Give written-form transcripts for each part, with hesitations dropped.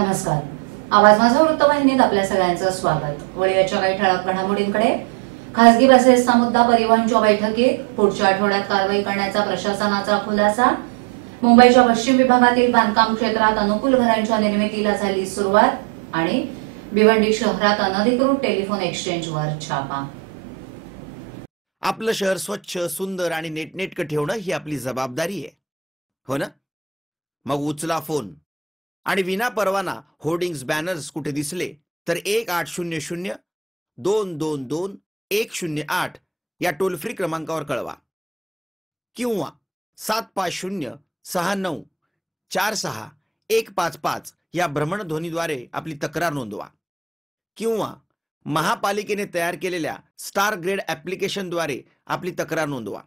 नमस्कार. आवाज माझा वृत्तवाहिनीत आपल्या सगळ्यांचं स्वागत. वळीच्या काही ठळक घडामोडींकडे. खासगी बसेसचा मुद्दा परिवहनच्या बैठकीत. पुढच्या आठवड्यात कारवाई करण्याचा प्रशासनाचा खुलासा. मुंबईच्या पश्चिम विभागातील बांधकाम क्षेत्रात अनुकूल घरांच्या निर्मितीला झाली सुरुवात. आणि भिवंडी शहरात अनधिकृत टेलिफोन एक्सचेंजवर छापा. आपलं शहर स्वच्छ, सुंदर आणि नीटनेटकं ठेवणं ही आपली जबाबदारी आहे, हो ना? मग उचला फोन आणि विना परवाना होर्डिंग्स, बॅनर्स कुठे दिसले तर 1800-222-108 या टोल फ्री क्रमांकावर कळवा किंवा 750-6946-155 या भ्रमणध्वनीद्वारे आपली तक्रार नोंदवा किंवा महापालिकेने तयार केलेल्या स्टार ग्रेड ॲप्लिकेशनद्वारे आपली तक्रार नोंदवा.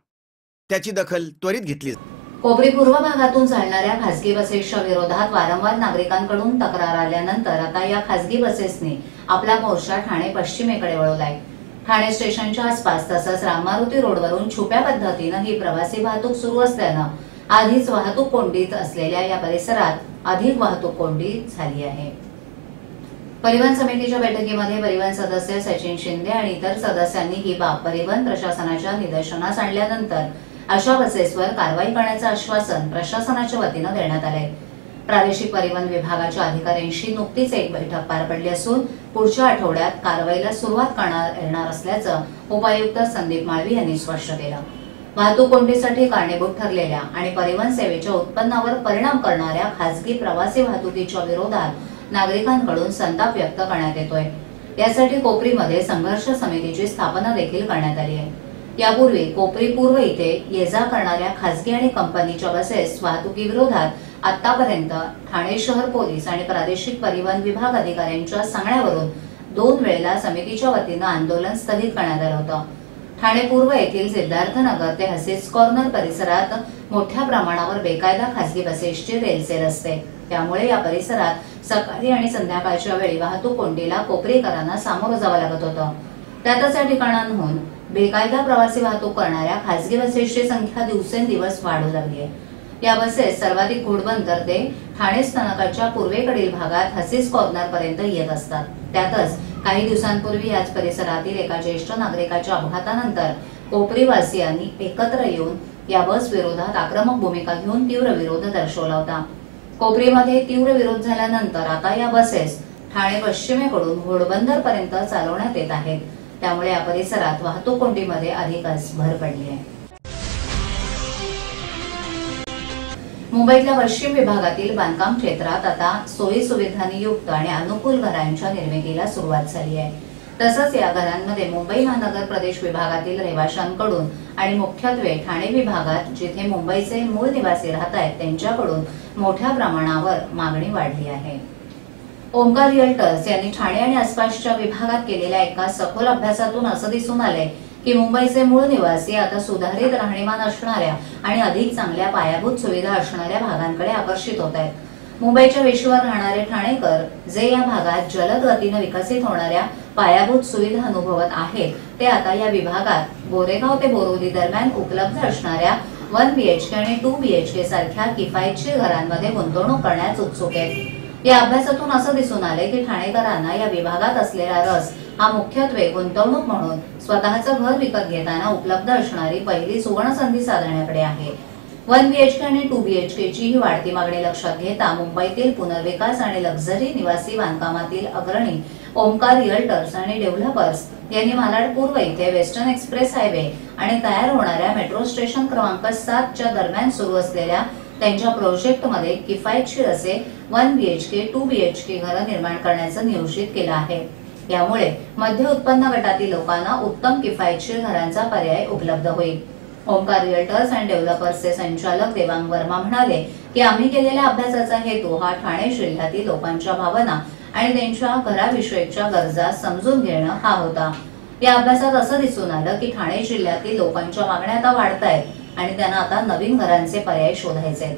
त्याची दखल त्वरित घेतली जाईल. कोपरी पूर्व भागातून चालणाऱ्या खासगी बसेसच्या विरोधात वारंवार नागरिकांकडून तक्रार आल्यानंतर आता या खासगी बसेसने आपला मोर्चा ठाणे पश्चिमेकडे वळवलाय. ठाणे स्टेशनच्या आसपास तसंच राममारुती रोडवरून छुप्या पद्धतीनं ही प्रवासी वाहतूक सुरू असल्यानं आधीच वाहतूक कोंडीत असलेल्या या परिसरात अधिक वाहतूक कोंडी झाली आहे. परिवहन समितीच्या बैठकीमध्ये परिवहन सदस्य सचिन शिंदे आणि इतर सदस्यांनी ही बाब परिवहन प्रशासनाच्या निदर्शनास आणल्यानंतर अशा बसेसवर कारवाई करण्याचं आश्वासन प्रशासनाच्या वतीनं देण्यात आलंय. प्रादेशिक परिवहन विभागाच्या अधिकाऱ्यांशी नुकतीच एक बैठक पार पडली असून पुढच्या आठवड्यात कारवाईला सुरुवात करण्यात येणार असल्याचं उपायुक्त संदीप माळवी यांनी स्पष्ट केलं. वाहतूक कोंडीसाठी कारणीभूत ठरलेल्या आणि परिवहन सेवेच्या उत्पन्नावर परिणाम करणाऱ्या खासगी प्रवासी वाहतुकीच्या विरोधात नागरिकांकडून संताप व्यक्त करण्यात येतोय. यासाठी कोपरीमध्ये संघर्ष समितीची स्थापना देखील करण्यात आली आहे. यापूर्वी कोपरी पूर्व इथे ये जा करणाऱ्या खासगी आणि कंपनीच्या बसेस वाहतुकीविरोधात आतापर्यंत ठाणे शहर पोलीस आणि प्रादेशिक परिवहन विभाग अधिकाऱ्यांच्या सांगण्यावरून 2 वेळेला समितीच्या वतीनं आंदोलन स्थगित करण्यात आलं होतं. ठाणे पूर्व येथील सिद्धार्थनगर ते हसीस कॉर्नर परिसरात मोठ्या प्रमाणावर बेकायदा खासगी बसेसची रेलसेल असते. त्यामुळे या परिसरात सकाळी आणि संध्याकाळच्या वेळी वाहतूक कोंडीला कोपरीकरांना सामोरं जावं लागत होतं. त्यातच या ठिकाणांहून बेकायदा प्रवासी वाहतूक करणाऱ्या खासगी बसेसची संख्या दिवसेंदिवस वाढू लागली आहे. या बसेस सर्वाधिक घोडबंदर ते ठाणे स्थानकाच्या पूर्वेकडील भागात हसीस कॉर्नर पर्यंत येत असतात. त्यातच काही दिवसांपूर्वी याच परिसरातील एका ज्येष्ठ नागरिकाच्या अपघातानंतर कोपरीवासियांनी एकत्र येऊन या बस विरोधात आक्रमक भूमिका घेऊन तीव्र विरोध दर्शवला होता. कोपरीमध्ये तीव्र विरोध झाल्यानंतर आता या बसेस ठाणे पश्चिमेकडून घोडबंदर पर्यंत चालवण्यात येत आहेत. त्यामुळे या परिसरात वाहतूक कोंडीमध्ये अधिकच भर पडली आहे. मुंबईतल्या पश्चिम विभागातील बांधकाम क्षेत्रात आता सोयी सुविधांनी युक्त आणि अनुकूल घरांच्या निर्मितीला सुरुवात झाली आहे. तसंच या घरांमध्ये मुंबई महानगर प्रदेश विभागातील रहिवाशांकडून आणि मुख्यत्वे ठाणे विभागात जिथे मुंबईचे मूळ निवासी राहत आहेत त्यांच्याकडून मोठ्या प्रमाणावर मागणी वाढली आहे. ओमकार रिअल्टर्स यांनी ठाणे आणि आसपासच्या विभागात केलेल्या एका सखोल अभ्यासातून असं दिसून आलंय की मुंबईचे मूळ निवासी आता सुधारित राहणीमान असणाऱ्या आणि अधिक चांगल्या पायाभूत सुविधा असणाऱ्या भागांकडे आकर्षित होत आहेत. मुंबईच्या वेशीवर राहणारे ठाणेकर जे या भागात जलद गतीने विकसित होणाऱ्या पायाभूत सुविधा अनुभवत आहेत ते आता या विभागात गोरेगाव ते बोरिवली दरम्यान उपलब्ध असणाऱ्या 1 BHK आणि 2 BHK सारख्या किफायतशीर घरांमध्ये गुंतवणूक करण्यास उत्सुक आहेत. या अभ्यासातून असं दिसून आलंय की ठाणेकरांना या विभागात असलेला रस हा मुख्यत्वे गुंतवणूक म्हणून स्वतःचं घर विकत घेताना उपलब्ध असणारी पहिली सुवर्ण संधी साधण्याकडे आहे. 1 BHK आणि 2 BHK ची ही वाढती मागणी लक्षात घेता मुंबईतील पुनर्विकास आणि लक्झरी निवासी बांधकामातील अग्रणी ओमकार रिअल्टर्स आणि डेव्हलपर्स यांनी मालाड पूर्व इथे वेस्टर्न एक्सप्रेस हायवे आणि तयार होणाऱ्या मेट्रो स्टेशन क्रमांक 7 च्या दरम्यान सुरू असलेल्या त्यांच्या प्रोजेक्टमध्ये किफायतशीर असे 1 BHK 2 BHK घरं निर्माण करण्याचं नियोजित केलं आहे. यामुळे मध्य उत्पन्न गटातील लोकांना उत्तम किफायतशीर घरांचा पर्याय उपलब्ध होईल. ओमकार रिअल्टर्स अँड डेव्हलपर्सचे संचालक देवांग वर्मा म्हणाले की आम्ही केलेल्या अभ्यासाचा हेतू हा ठाणे जिल्ह्यातील लोकांच्या भावना आणि त्यांच्या घराविषयीच्या गरजा समजून घेणं हा होता. या अभ्यासात असं दिसून आलं की ठाणे जिल्ह्यातील लोकांच्या मागण्या आता वाढतायत आणि त्यांना आता नवीन घरांचे पर्याय शोधायचे आहेत.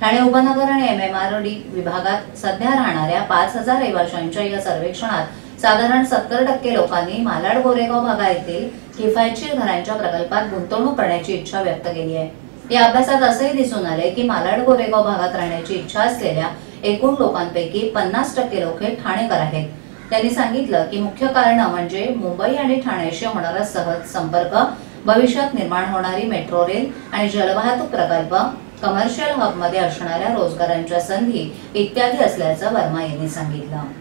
ठाणे उपनगर आणि MMRD विभागात सध्या राहणाऱ्या 5000 रहिवाशांच्या या सर्वेक्षणात साधारण 70% लोकांनी मालाड गोरेगाव भागातील किफायतशीर घरांच्या प्रकल्पात गुंतवणूक करण्याची इच्छा व्यक्त केली आहे. या अभ्यासात असंही दिसून आले की मालाड गोरेगाव भागात राहण्याची इच्छा असलेल्या एकूण लोकांपैकी 50% लोक हे ठाणेकर आहेत. त्यांनी सांगितलं की मुख्य कारण म्हणजे मुंबई आणि ठाण्याशी होणारा सहज संपर्क, भविष्यात निर्माण होणारी मेट्रो रेल आणि जलवाहतूक प्रकल्प, कमर्शियल हबमध्ये असणाऱ्या रोजगारांच्या संधी इत्यादी असल्याचं वर्मा यांनी सांगितलं.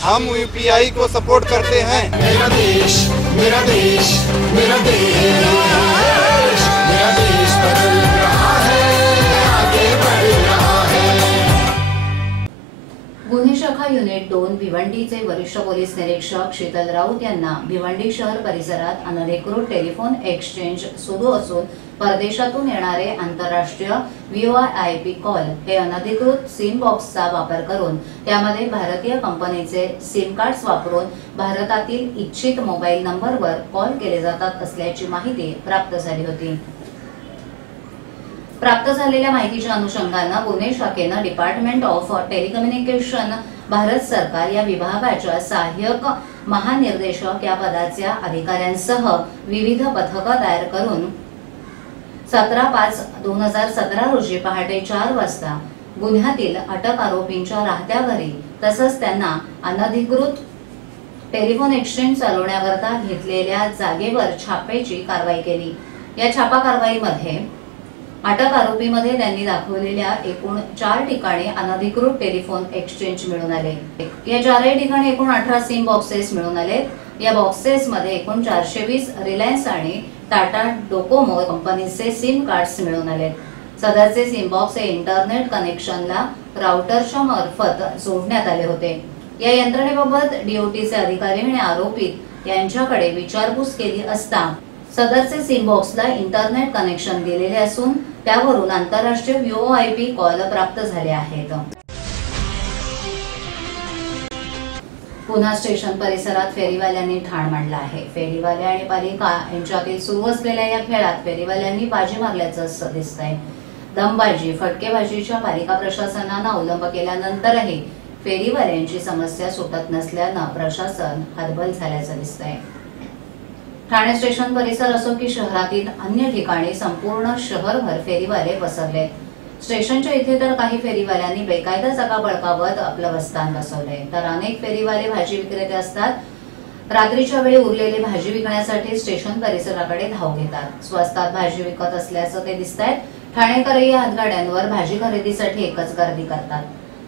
हम यूपीआई को सपोर्ट करते हैं। मेरा देश, मेरा देश, मेरा देश, मेरा देश बदल रहा है, आगे बढ़ रहा है। गुन्हे शाखा युनिट 2 भिवंडीचे वरिष्ठ पोलीस निरीक्षक शीतल राऊत यांना भिवंडी शहर परिसरात अनधिकृत टेलिफोन एक्सचेंज सुरू असून परदेशातून येणारे आंतरराष्ट्रीय व्हीओआयपी कॉल हे अनधिकृत सिम बॉक्सचा वापर करून त्यामध्ये भारतीय कंपनीचे सिम कार्ड्स वापरून भारतातील इच्छित मोबाईल नंबरवर कॉल केले जातात असल्याची माहिती प्राप्त झाली होती. प्राप्त झालेल्या माहितीच्या अनुषंगाने गुन्हे शाखेनं डिपार्टमेंट ऑफ टेलिकम्युनिकेशन भारत सरकार या विभागाच्या सहाय्यक महानिर्देशक या पदाच्या अधिकाऱ्यांसह विविध पथकं तयार करून 17/5/2017 रोजी पहाटे 4 वाजता गुन्ह्यातील अटक आरोपींच्या राहत्या घरी तसंच त्यांना अनधिकृत टेलिफोन एक्सचेंज चालवण्याकरता घेतलेल्या जागेवर छापेची कारवाई केली. या छापा कारवाईमध्ये अटक आरोपीमध्ये त्यांनी दाखवलेल्या एकूण 4 ठिकाणी अनधिकृत टेलिफोन एक्सचेंज मिळून आले. या 4 ठिकाणी एकूण 18 सिम बॉक्सेस मिळून आले. या बॉक्सेसमध्ये एकूण 420 रिलायन्स आणि टाटा डोकोमो कंपनीचे सिम कार्ड्स मिळून आले. सदरचे सिम बॉक्स हे इंटरनेट कनेक्शनला राउटरच्या मार्फत जोडण्यात आले होते. या यंत्रणेबाबत डीओटीचे अधिकारी आणि आरोपीत यांच्याकडे विचारपूस केली असता सदरचे सिम बॉक्सला इंटरनेट कनेक्शन दिलेले असून त्यावरून आंतरराष्ट्रीय व्हीओआयपी कॉल प्राप्त झाले आहेत. पुन्हा स्टेशन परिसरात फेरीवाल्यांनी ठाण मांडलं आहे. फेरीवाले आणि पालिका यांच्यातील सुरू असलेल्या या खेळात फेरीवाल्यांनी बाजी मारल्याचं दिसतंय. दमबाजी, फटकेबाजीच्या पालिका प्रशासनानं अवलंब केल्यानंतरही फेरीवाल्यांची समस्या सुटत नसल्यानं प्रशासन हतबल झाल्याचं दिसतंय. ठाणे स्टेशन परिसर असो की शहरातील अन्य ठिकाणी संपूर्ण शहरभर फेरीवाले पसरले. स्टेशनच्या इथे तर काही फेरीवाल्यांनी बेकायदा जागा बळकावत आपलं बस्तान बसवले, तर अनेक फेरीवाले भाजी विक्रेते असतात. रात्रीच्या वेळी उरलेली भाजी विकण्यासाठी स्टेशन परिसराकडे धाव घेतात. स्वस्तात भाजी विकत असल्याचं ते दिसतंय. ठाणेकरही हातगाड्यांवर भाजी खरेदीसाठी एकच गर्दी करतात.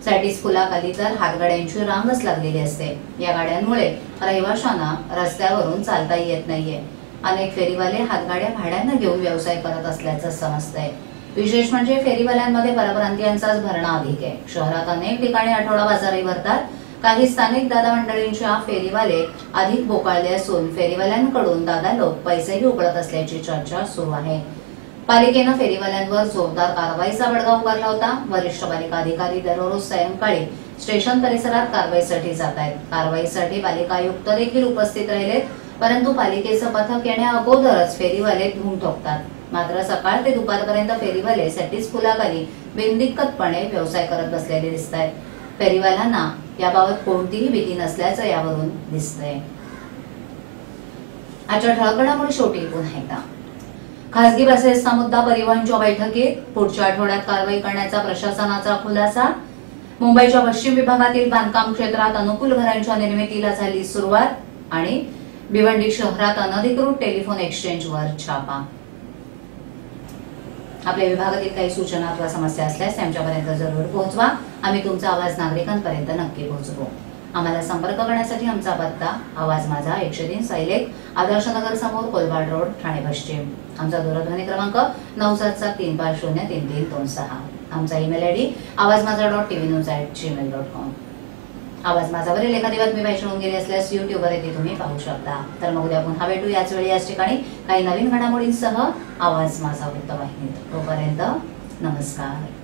सॅटिस पुलाखाली तर हातगाड्यांची रांगच लागलेली असते. या गाड्यांमुळे रहिवाशांना रस्त्यावरून चालता येत नाहीये. अनेक फेरीवाले हातगाड्या भाड्यानं घेऊन व्यवसाय करत असल्याचं समजतंय. विशेष म्हणजे फेरीवाल्यांमध्ये परप्रांतीयांचाच भरणा अधिक आहे. शहरात अनेक ठिकाणी आठवडा बाजारही भरतात. काही स्थानिक दादा मंडळींच्या फेरीवाले अधिक बोकाळले असून फेरीवाल्यांकडून दादा लोक पैसेही उकळत असल्याची चर्चा सुरू आहे. पालिकेनं फेरीवाल्यांवर जोरदार कारवाईचा बडगा उगारला होता. वरिष्ठ पालिका अधिकारी दररोज सायंकाळी स्टेशन परिसरात कारवाईसाठी जात आहेत. कारवाईसाठी पालिका आयुक्त देखील उपस्थित राहिलेत, परंतु पालिकेचं पथक येण्या अगोदरच फेरीवाले धूम ठोकतात. मात्र सकाळ ते दुपारपर्यंत फेरीवाले सॅटिस पुलाखाली बिनदिक्कतपणे व्यवसाय करत बसलेले दिसत आहेत. फेरीवाल्यांना याबाबत कोणतीही भीती नसल्याचं यावरून दिसतंय. आजच्या ठळक घडामोडी शेवटी पुन्हा एकदा. खासगी बसेसचा मुद्दा परिवहनच्या बैठकीत. पुढच्या आठवड्यात कारवाई करण्याचा प्रशासनाचा खुलासा. मुंबईच्या पश्चिम विभागातील बांधकाम क्षेत्रात अनुकूल घरांच्या निर्मितीला झाली सुरुवात. आणि भिवंडी शहरात अनधिकृत टेलिफोन एक्सचेंजवर छापा. आपल्या विभागातील काही सूचना अथवा समस्या असल्यास आमच्यापर्यंत जरूर पोहोचवा. आम्ही तुमचा आवाज नागरिकांपर्यंत नक्की पोहोचवू. आम्हाला संपर्क करण्यासाठी आमचा पत्ता आवाज माझा 103 सायलेक आदर्श नगर समोर कोलवाड रोड ठाणे पश्चिम. आमचा दूरध्वनी क्रमांक 9773503326. आमचा ईमेल आयडी awazmaza.tvnews@gmail.com. आवाज माझावरील एखादी बातमी वाचून गेली असल्यास युट्यूबवर ती तुम्ही पाहू शकता. तर मग उद्या पुन्हा भेटू याच वेळी याच ठिकाणी काही नवीन घडामोडींसह आवाज माझा वृत्तवाहिनीत. तोपर्यंत नमस्कार.